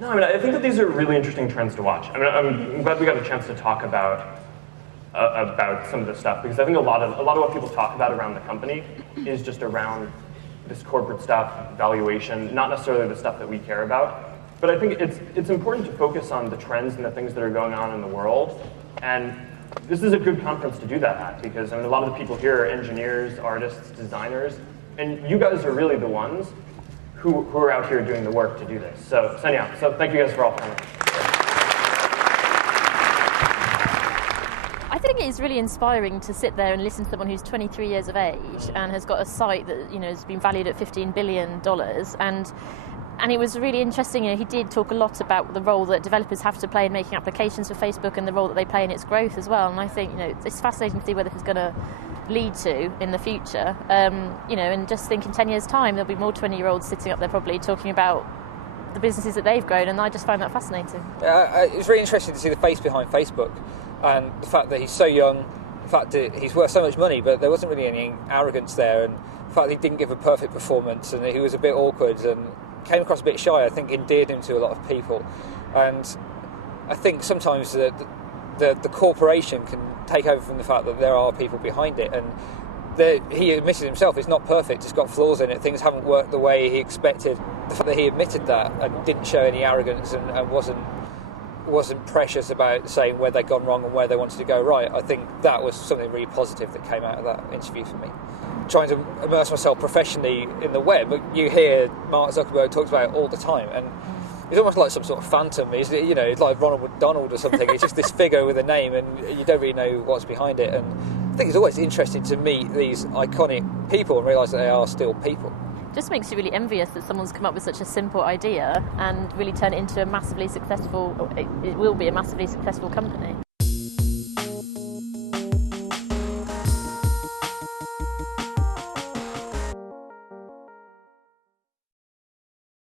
No, I mean, I think that these are really interesting trends to watch. I mean, I'm glad we got a chance to talk about some of this stuff, because I think a lot of what people talk about around the company is just around this corporate stuff, valuation, not necessarily the stuff that we care about. But I think it's important to focus on the trends and the things that are going on in the world. And this is a good conference to do that at, because I mean, a lot of the people here are engineers, artists, designers, and you guys are really the ones who are out here doing the work to do this. So anyhow, thank you guys for all coming. I think it is really inspiring to sit there and listen to someone who's 23 years of age and has got a site that has been valued at $15 billion, and it was really interesting. He did talk a lot about the role that developers have to play in making applications for Facebook and the role that they play in its growth as well. And I think it's fascinating to see where this is going to lead to in the future. And just think in 10 years' time there'll be more 20-year-olds sitting up there probably talking about the businesses that they've grown, and I just find that fascinating. It's really interesting to see the face behind Facebook, and the fact that he's so young, the fact that he's worth so much money, but there wasn't really any arrogance there, and the fact that he didn't give a perfect performance and he was a bit awkward and came across a bit shy, I think endeared him to a lot of people. And I think sometimes the corporation can take over from the fact that there are people behind it, and he admitted himself it's not perfect, it's got flaws in it, things haven't worked the way he expected. The fact that he admitted that and didn't show any arrogance and wasn't precious about saying where they'd gone wrong and where they wanted to go right, I think that was something really positive that came out of that interview for me. Trying to immerse myself professionally in the web, you hear Mark Zuckerberg talks about it all the time, and he's almost like some sort of phantom. He's like Ronald McDonald or something. He's just this figure with a name, and you don't really know what's behind it. And I think it's always interesting to meet these iconic people and realise that they are still people. Just makes you really envious that someone's come up with such a simple idea and really turn it into a massively successful, it will be a massively successful company.